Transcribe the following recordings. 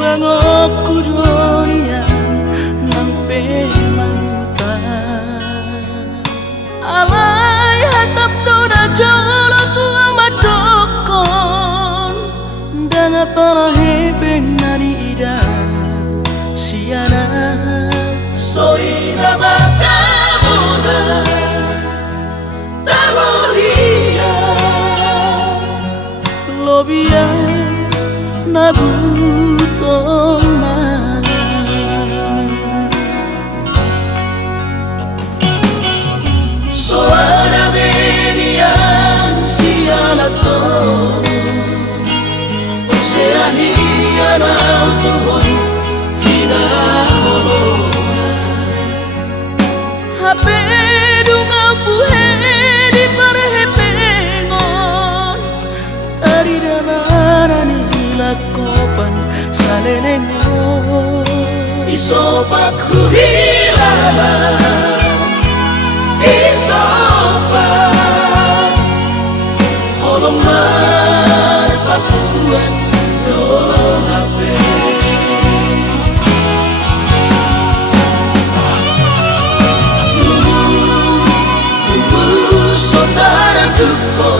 Suangokku donian nampe mangutan alai hatap dona jolo tua madokon dan apalah hebeng nari ida siana soina mata muda tabohia lobia nabutong malam soara benian siana to sea hiana utuhon hina holo hape dunga puhe di parhepengon tari damarani lakopan salenenyo isopak huhilala isopak holomar papuan do hape nunggu sotaran duko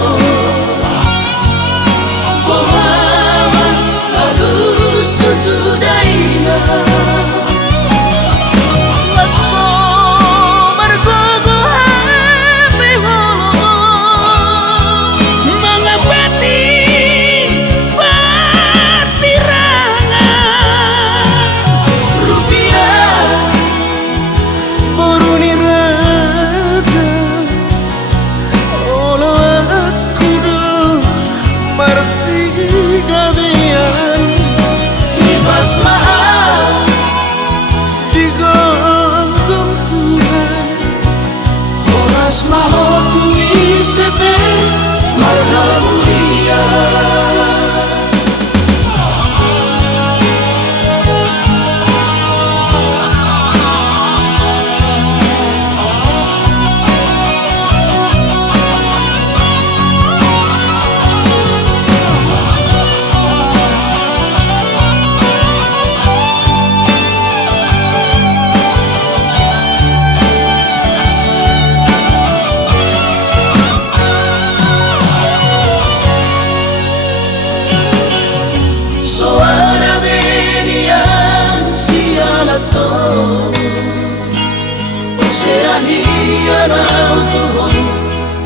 sea hiana utuhon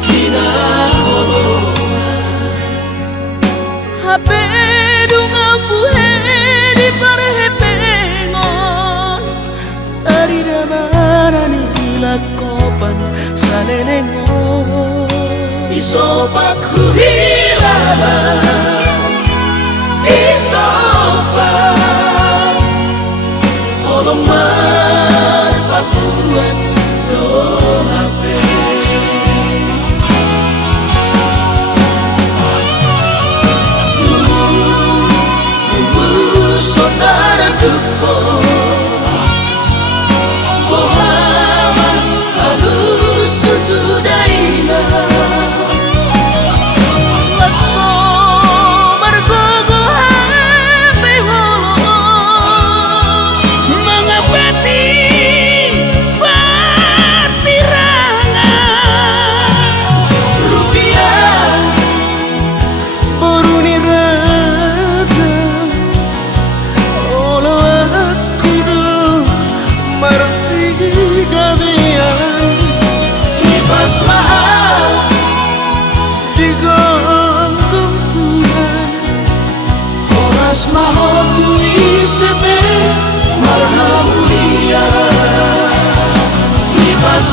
hina holo hape dunga puhe di parhepengon tari damarani lakopan salenenyo isopak huhilala isopak holomar papuan do hape nunggu sotaran duko bohama halus sutudaina laso margogo hape holo mangapati marhamulia ibas